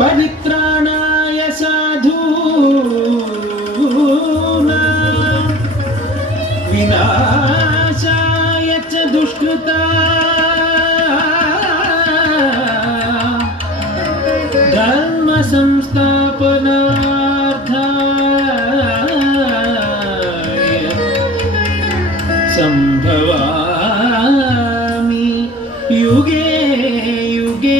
परित्राणाय साधूनां विनाशाय च दुष्कृता धर्म संस्थापनार्थाय संभवामि युगे युगे।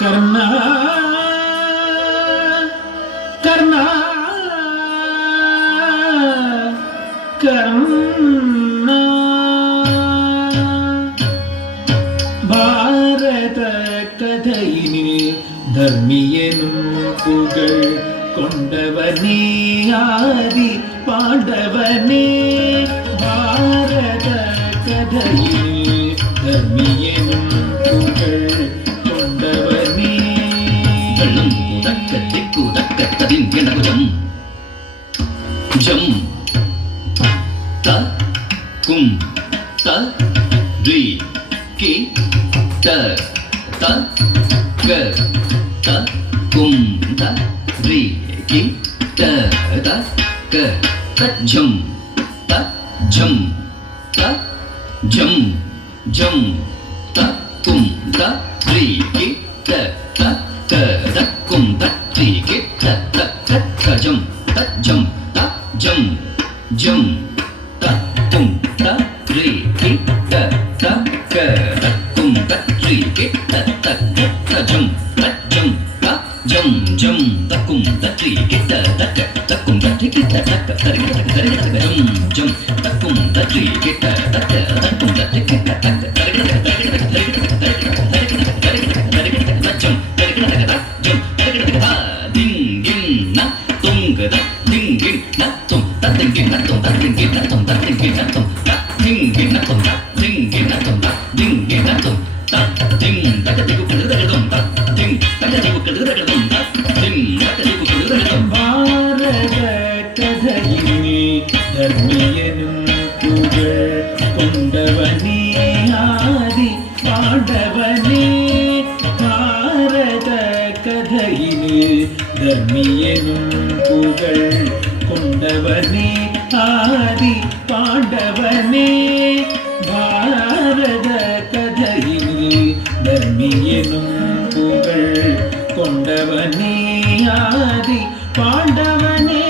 कर्णा कर्णा कर्णा भारत कथையினில் தர்மியனும் புகழ் கொண்டவனே ஆதி பாண்டவனே பாரத கதையில் தர்மியனும் புகழ் கொண்டவனே ஜம் ஜம் த கும் த ரி கி த த க த கும் த ரி கி த த க த ஜம் த ஜம் த ஜம் ஜம் த கும் த ரி கி த த க த கும் த ரி கி த த க த ஜம் த ஜம் த ஜம் ஜம் த கும் த ரி கி த த க த கும் த ரி கி த த க த ஜம் த ஜம் த ஜம் ஜம் த கும் த ரி கி த த க த கும் த ரி கி த த க த ரி க த ரி க த ஜம் ஜம் த கும் த ரி கி த த க த கும் த ரி கி த த க த ரி க த த ரி க த த ரி க த த ரி க த த ரி க த த ரி க த த ரி க த த ஜம் த ரி க த க த ஜம் த ரி க த க த திங் கிங் ந துங் க த திங் கிங் ந துங் த திங் கிங் ந துங் த திங் கிங் ந துங் த திங் கிங் ந துங் த திங் கிங் ந துங் த திங் கிங் ந துங் த திங் கிங் ந துங் த திங் த க தி கு க த க துங் த திங் த க தி கு க த க துங் த திங் த க தி கு க த க துங் பாரத கதையில் தர்மியனும் புகழ் கொண்டவனே ஆதி பாண்டவனே பாரத கதையில் தர்மியனும் புகழ் கொண்டவனே ஆதி பாண்டவனே பாரத கதையில் தர்மியனும் புகழ் கொண்டவனே ஆதி பாண்டவனே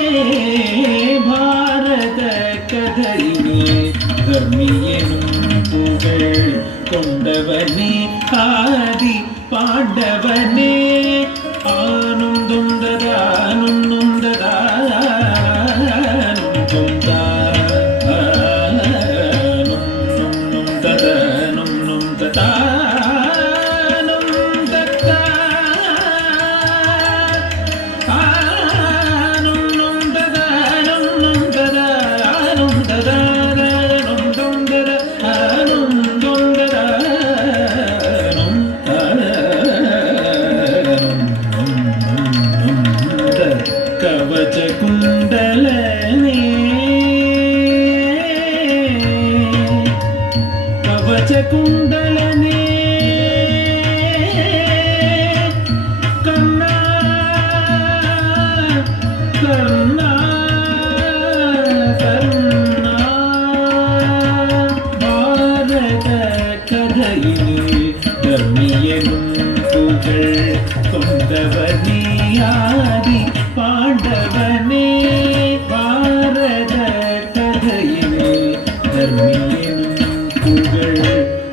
பாரத கதையில் தர்மியனும் புகழ் கொண்டவனே ஆதி பாண்டவனே ஆனும் துந்ததானும் நுந்ததானும் துந்தானும் நுந்ததானும் நுந்ததானும் தத்தா ஆனும் நுந்ததானும் நுந்ததானும் ததானும் துந்ததானும் துந்ததானும் கவச்ச குண்டலனே கவச்ச குண்டலனே கண்ணா கண்ணா கண்ணா பாரத கதையில் தர்மியனும் புகழ் கொண்டவனே ஆதி பாண்டவனே பாரத கதையில் தர்மியனும் புகழ்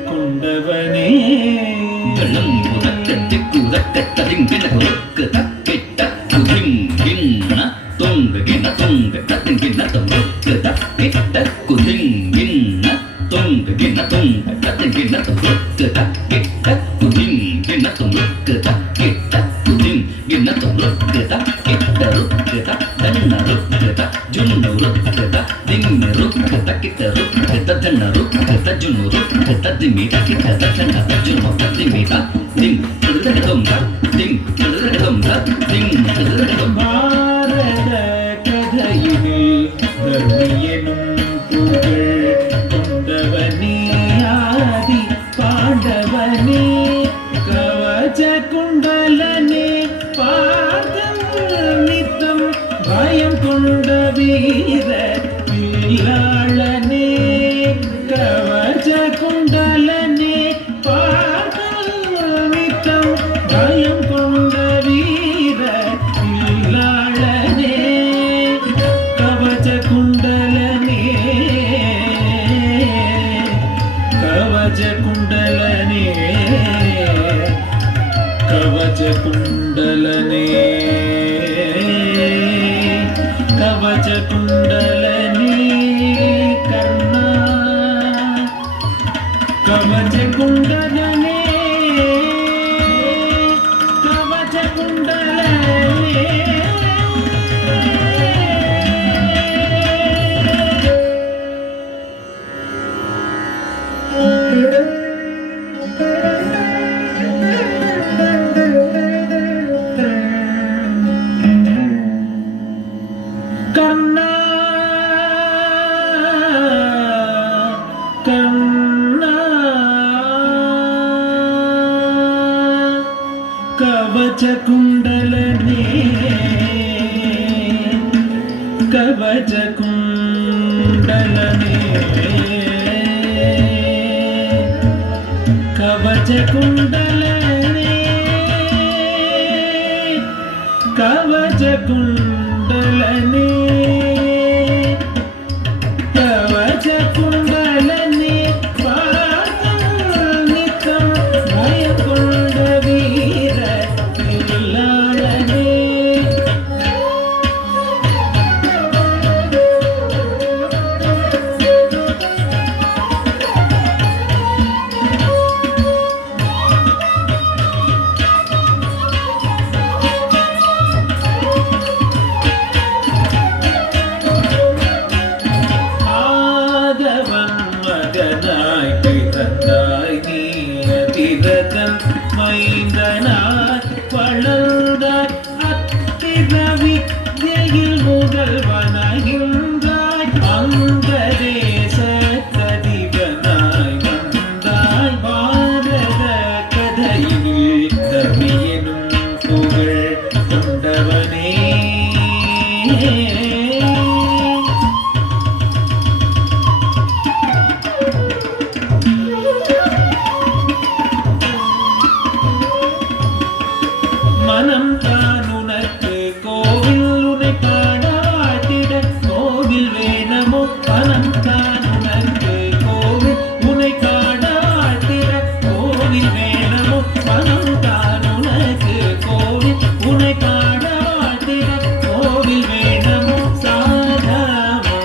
கொண்டவனே வெள்ளம் உதக்க திக்கு உதக்க தரிங்கின குறுக்கு தக்கிட்ட குதிங்கின்ன tonga gina tonga tatin gina tonga ta kita kuting gina tonga gina tonga tatin gina tonga ta kita kuting gina tonga ta kita kuting gina tonga ta kita ruk ta danna ruk ta junnu ruk ta dinnu ruk ta kita ruk ta danna ruk ta junnu ruk ta dimita kita danna junnu ta dimita ding tonga ding tonga ding tonga பாரத கதையினில் தர்மியனும் புகழ் கொண்டவனே ஆதி பாண்டவனே கவச குண்டலனே பார்த்தம் நித்தம் பயம் கொண்ட வீர பிள்ளாளனே கவச குண்டலனே பார்த்தம் நித்தம் பயம் கொண்ட வீர பிள்ளாளனே கவச குண்டலனே கவச குண்டலனே கவச குண்டலனே கவச குண்டலனே கர்ணா கவச குண்டலனே கவச குண்டலனே கர்ணா கர்ணா கவச குண்டலனே கவச குண்டலனே கவச குண்டலனே கவச குண்டலனே கவச குண்டலனே பார்த்தம் நித்தம் பயம் கொண்ட வீர பிள்ளாளனே ஆதவன் மகனாய் பிறந்தாய் நீ அதிரதன் மைந்தனாய் வளர்ந்தாய் அத்திர வித்யில் முதல்வனாகின்றாய் அந்த தேசத்ததிபனாய் வந்தாய் பாரத கதையில் தர்மியனும் புகழ் கொண்டவனே மனம் தான் உனக்கு கோவில் உனை காணாட்டிட கோவில் வேணமோ மனம் தான் உனக்கு கோவில் உனை காணாட்டிட கோவில் வேணமோ மனம் தான் உனக்கு கோவில் உனை காணாட்டிட கோவில் வேணமோ சாதமாக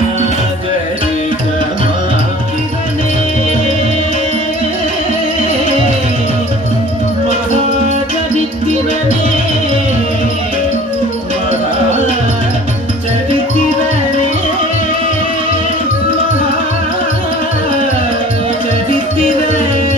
இவனே மகாதரித்திரனே மகாதரித்திரனே மகாதரித்திரனே